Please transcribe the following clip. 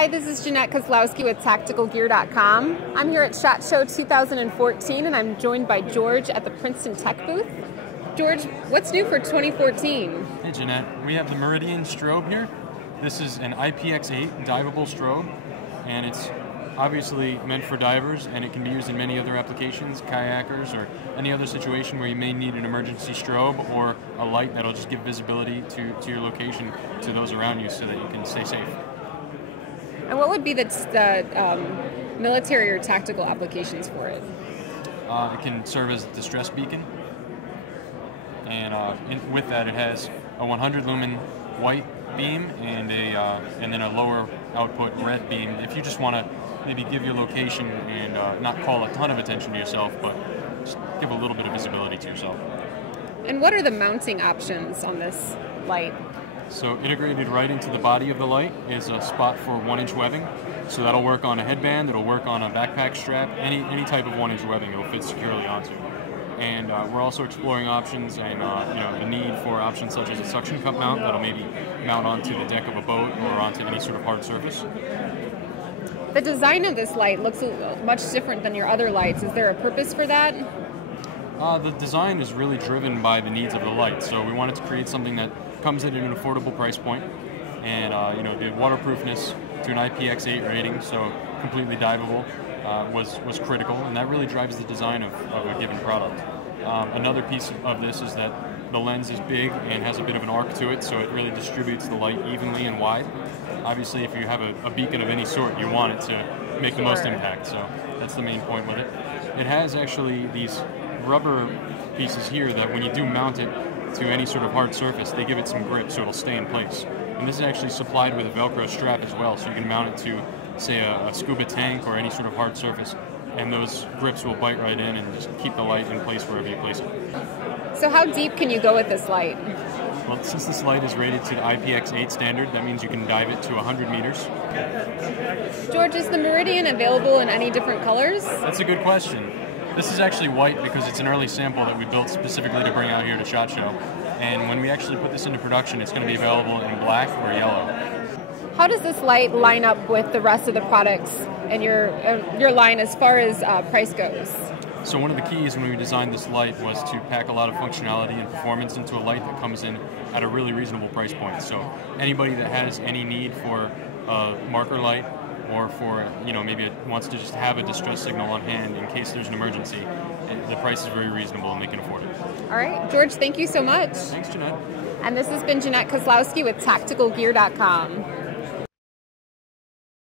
Hi, this is Jeanette Kozlowski with TacticalGear.com. I'm here at SHOT Show 2014 and I'm joined by George at the Princeton Tec booth. George, what's new for 2014? Hey Jeanette, we have the Meridian Strobe here. This is an IPX8 diveable strobe, and it's obviously meant for divers, and it can be used in many other applications, kayakers, or any other situation where you may need an emergency strobe or a light that'll just give visibility to your location to those around you so that you can stay safe. And what would be the military or tactical applications for it? It can serve as a distress beacon, and with that it has a 100 lumen white beam and then a lower output red beam. If you just want to maybe give your location and not call a ton of attention to yourself, but just give a little bit of visibility to yourself. And what are the mounting options on this light? So integrated right into the body of the light is a spot for 1-inch webbing. So that'll work on a headband, it'll work on a backpack strap, any type of 1-inch webbing it'll fit securely onto. And we're also exploring options and the need for options such as a suction cup mount that'll maybe mount onto the deck of a boat or onto any sort of hard surface. The design of this light looks much different than your other lights. Is there a purpose for that? The design is really driven by the needs of the light. So we wanted to create something that comes in at an affordable price point, and the waterproofness to an IPX8 rating, so completely diveable, was critical, and that really drives the design of a given product. Another piece of this is that the lens is big and has a bit of an arc to it, so it really distributes the light evenly and wide. Obviously, if you have a beacon of any sort, you want it to make the most impact, so that's the main point with it. It has actually these rubber pieces here that when you do mount it to any sort of hard surface, they give it some grip so it'll stay in place. And this is actually supplied with a Velcro strap as well, so you can mount it to, say, a scuba tank or any sort of hard surface, and those grips will bite right in and just keep the light in place wherever you place it. So how deep can you go with this light? Well, since this light is rated to the IPX8 standard, that means you can dive it to 100 meters. George, is the Meridian available in any different colors? That's a good question. This is actually white because it's an early sample that we built specifically to bring out here to SHOT Show. And when we actually put this into production, it's going to be available in black or yellow. How does this light line up with the rest of the products in your line as far as price goes? So one of the keys when we designed this light was to pack a lot of functionality and performance into a light that comes in at a really reasonable price point. So anybody that has any need for a marker light, or for, maybe it wants to just have a distress signal on hand in case there's an emergency, the price is very reasonable and they can afford it. All right, George, thank you so much. Thanks, Jeanette. And this has been Jeanette Kozlowski with TacticalGear.com.